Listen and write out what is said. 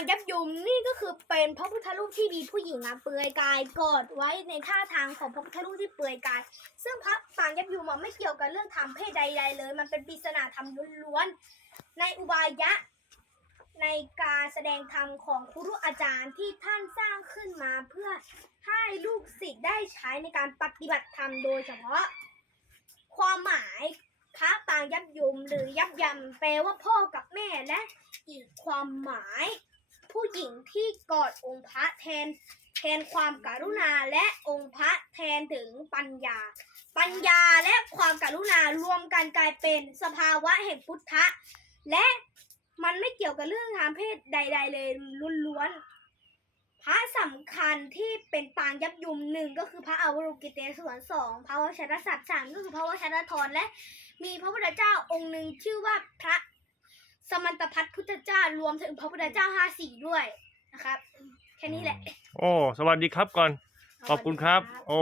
ายับยุมนี่ก็คือเป็นพระพุทธรูปที่มีผู้หญิงอะเปลือยกายกอดไว้ในท่าทางของพระพุทธรูปที่เปลือยกาย ซึ่งพระปางยับยุมอะไม่เกี่ยวกับเรื่องทางเพศใดๆเลย มันเป็นปริศนาธรรมล้วนๆในอุบายะในการแสดงธรรมของครูอาจารย์ที่ท่านสร้างขึ้นมาเพื่อให้ลูกศิษย์ได้ใช้ในการปฏิบัติธรรมโดยเฉพาะ ความหมายพระปางยับยุมหรือยับยำแปลว่าพ่อกับแม่และอีกความหมาย ผู้หญิงที่กอดองค์พระแทน แทนความกรุณาและองค์พระแทนถึงปัญญา ปัญญาและความกรุณารวมกันกลายเป็นสภาวะแห่งพุทธะ และมันไม่เกี่ยวกับเรื่องทางเพศใด ๆ เลยล้วนๆพระสำคัญที่เป็นปางยับยุมหนึ่งก็คือพระอวรุกิเตศวรสองพระวชรศักดิ์สามก็คือพระวชรธรและมีพระพุทธเจ้าองค์หนึ่งชื่อว่าพระ สมันตพัทธพุทธเจ้ารวมถึงพระพุทธเจ้าห้าสี่ด้วยนะครับ แค่นี้แหละ โอ้ สวัสดีครับก่อน ขอบคุณครับ โอ้